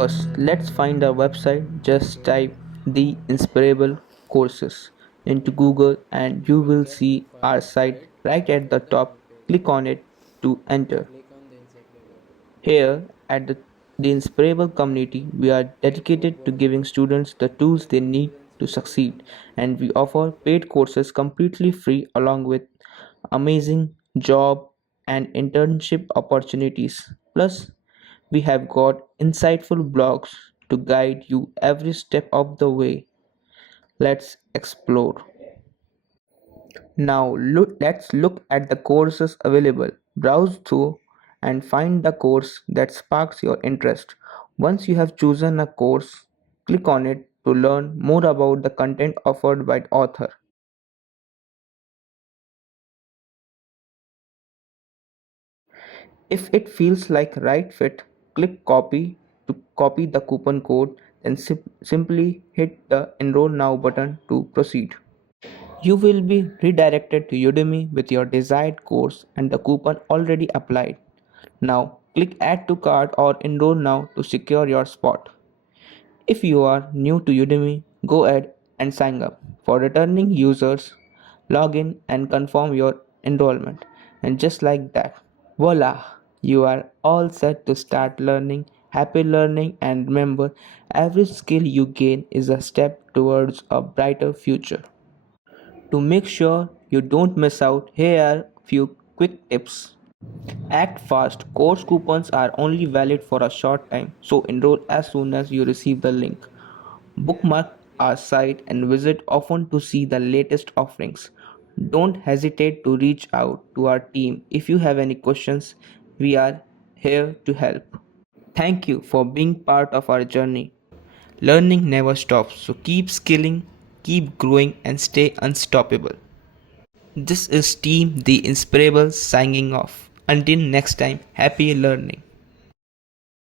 First, let's find our website. Just type the Inseparable Courses into Google and you will see our site right at the top. Click on it to enter. Here at the Inseparable Community, we are dedicated to giving students the tools they need to succeed, and we offer paid courses completely free along with amazing job and internship opportunities. Plus, we have got insightful blogs to guide you every step of the way. Let's explore. Now let's look at the courses available. Browse through and find the course that sparks your interest. Once you have chosen a course, click on it to learn more about the content offered by the author. If it feels like right fit, click copy to copy the coupon code, then simply hit the Enroll Now button to proceed. You will be redirected to Udemy with your desired course and the coupon already applied. Now click Add to Cart or Enroll Now to secure your spot. If you are new to Udemy, go ahead and sign up. For returning users, log in and confirm your enrollment. And just like that, voila, you are all set to start learning. Happy learning, and remember, every skill you gain is a step towards a brighter future. To make sure you don't miss out, here are few quick tips. Act fast. Course coupons are only valid for a short time, so enroll as soon as you receive the link. Bookmark our site and visit often to see the latest offerings. Don't hesitate to reach out to our team if you have any questions. We are here to help. Thank you for being part of our journey. Learning never stops, so keep skilling, keep growing, and stay unstoppable. This is Team The Inspirable signing off. Until next time, happy learning.